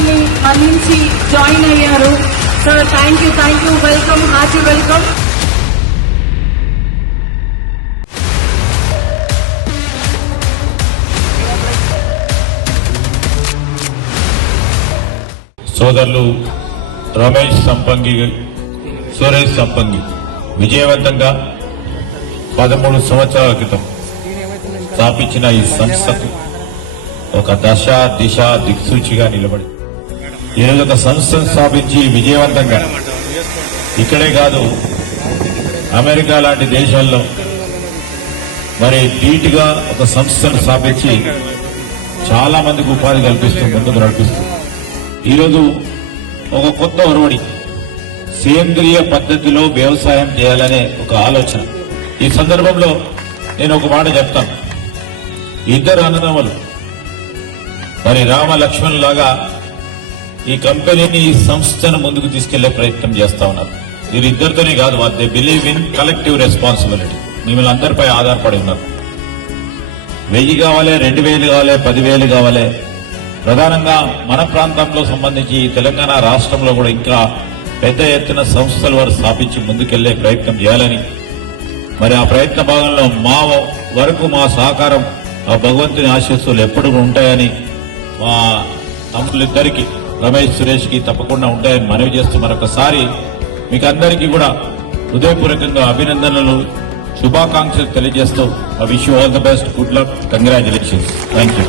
ఆహ్వానాన్ని మన్నించి జాయిన్ అయ్యారు. So thank you, welcome, hearty welcome. సోదరులు రమేష్ సంపంగి, సురేష్ సంపంగి విజయవంతంగా 13 సంవత్సరాల క్రితం స్థాపించిన ఈ సంస్థకు ఒక దశ దిశ దిక్సూచిగా నిలబడి ఈరోజు ఒక సంస్థను స్థాపించి విజయవంతంగా ఇక్కడే కాదు అమెరికా లాంటి దేశాల్లో మరి ధీటుగా ఒక సంస్థను స్థాపించి చాలా మందికి ఉపాధి కల్పిస్తూ ముందుకు నడిపిస్తూ ఈరోజు ఒక కొత్త ఒరవడి సేంద్రియ పద్ధతిలో వ్యవసాయం చేయాలనే ఒక ఆలోచన. ఈ సందర్భంలో నేను ఒక మాట చెప్తాను. ఇద్దరు అన్నదమ్ములు మరి రామ లక్ష్మణులాగా ఈ కంపెనీని ఈ సంస్థను ముందుకు తీసుకెళ్లే ప్రయత్నం చేస్తా ఉన్నారు. వీరిద్దరితోనే కాదు, they believe in collective responsibility. మిమ్మల్ని అందరిపై ఆధారపడి ఉన్నారు. 1000 కావాలి, 2000 కావాలి, 10,000 కావాలి. ప్రధానంగా మన ప్రాంతంలో సంబంధించి తెలంగాణ రాష్ట్రంలో కూడా ఇంకా పెద్ద ఎత్తున సంస్థలు వారు స్థాపించి ముందుకెళ్లే ప్రయత్నం చేయాలని, మరి ఆ ప్రయత్న భాగంలో మా వరకు మా సహకారం ఆ భగవంతుని ఆశీస్సులు ఎప్పుడు ఉంటాయని మా తమ్ముళ్ళిద్దరికీ రమేష్ సురేష్ కి తప్పకుండా ఉంటాయని మనవి చేస్తూ మరొకసారి మీకు అందరికీ కూడా హృదయపూర్వకంగా అభినందనలు, శుభాకాంక్షలు తెలియజేస్తూ I wish you all the best, good luck, congratulations. Thank you.